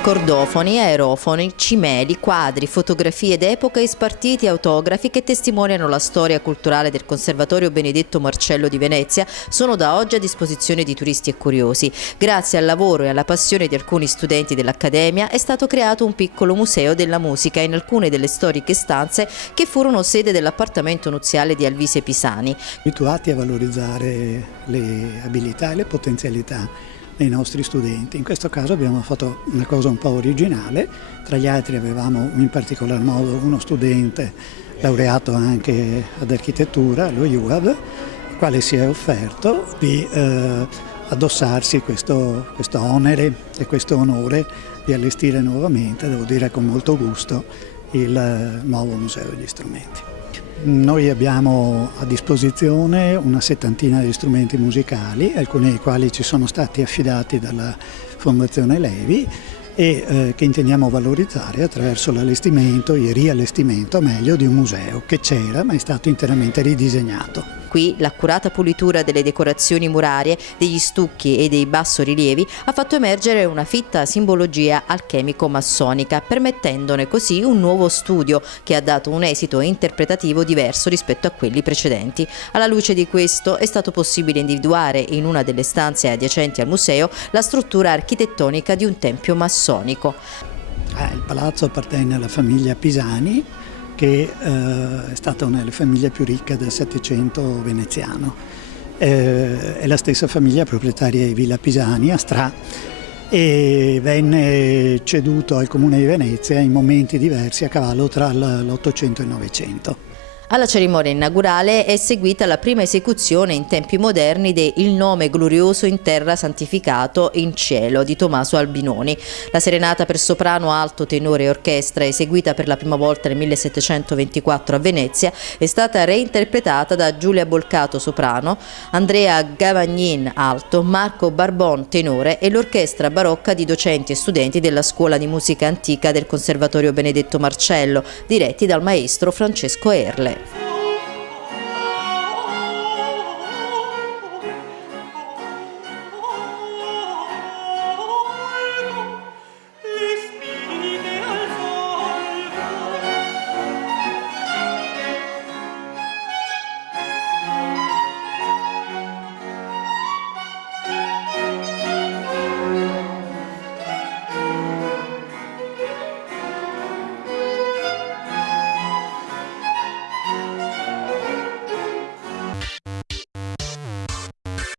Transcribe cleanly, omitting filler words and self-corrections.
Cordofoni, aerofoni, cimeli, quadri, fotografie d'epoca e spartiti autografi che testimoniano la storia culturale del Conservatorio Benedetto Marcello di Venezia sono da oggi a disposizione di turisti e curiosi. Grazie al lavoro e alla passione di alcuni studenti dell'Accademia è stato creato un piccolo museo della musica in alcune delle storiche stanze che furono sede dell'appartamento nuziale di Alvise Pisani. Abituati a valorizzare le abilità e le potenzialità dei nostri studenti. In questo caso abbiamo fatto una cosa un po' originale, tra gli altri avevamo in particolar modo uno studente laureato anche ad architettura, lo UAV, il quale si è offerto di addossarsi questo onere e questo onore di allestire nuovamente, devo dire con molto gusto, il nuovo Museo degli Strumenti. Noi abbiamo a disposizione una settantina di strumenti musicali, alcuni dei quali ci sono stati affidati dalla Fondazione Levi e che intendiamo valorizzare attraverso l'allestimento, il riallestimento meglio, di un museo che c'era ma è stato interamente ridisegnato. Qui l'accurata pulitura delle decorazioni murarie, degli stucchi e dei bassorilievi ha fatto emergere una fitta simbologia alchemico-massonica, permettendone così un nuovo studio che ha dato un esito interpretativo diverso rispetto a quelli precedenti. Alla luce di questo è stato possibile individuare in una delle stanze adiacenti al museo la struttura architettonica di un tempio massonico. Il palazzo appartiene alla famiglia Pisani, che è stata una delle famiglie più ricche del Settecento veneziano. È la stessa famiglia proprietaria di Villa Pisani a Stra e venne ceduto al Comune di Venezia in momenti diversi a cavallo tra l'Ottocento e il Novecento. Alla cerimonia inaugurale è seguita la prima esecuzione in tempi moderni de Il nome glorioso in terra santificato in cielo di Tommaso Albinoni. La serenata per soprano, alto, tenore e orchestra, eseguita per la prima volta nel 1724 a Venezia, è stata reinterpretata da Giulia Bolcato soprano, Andrea Gavagnin alto, Marco Barbon tenore e l'orchestra barocca di docenti e studenti della Scuola di Musica Antica del Conservatorio Benedetto Marcello, diretti dal maestro Francesco Erle.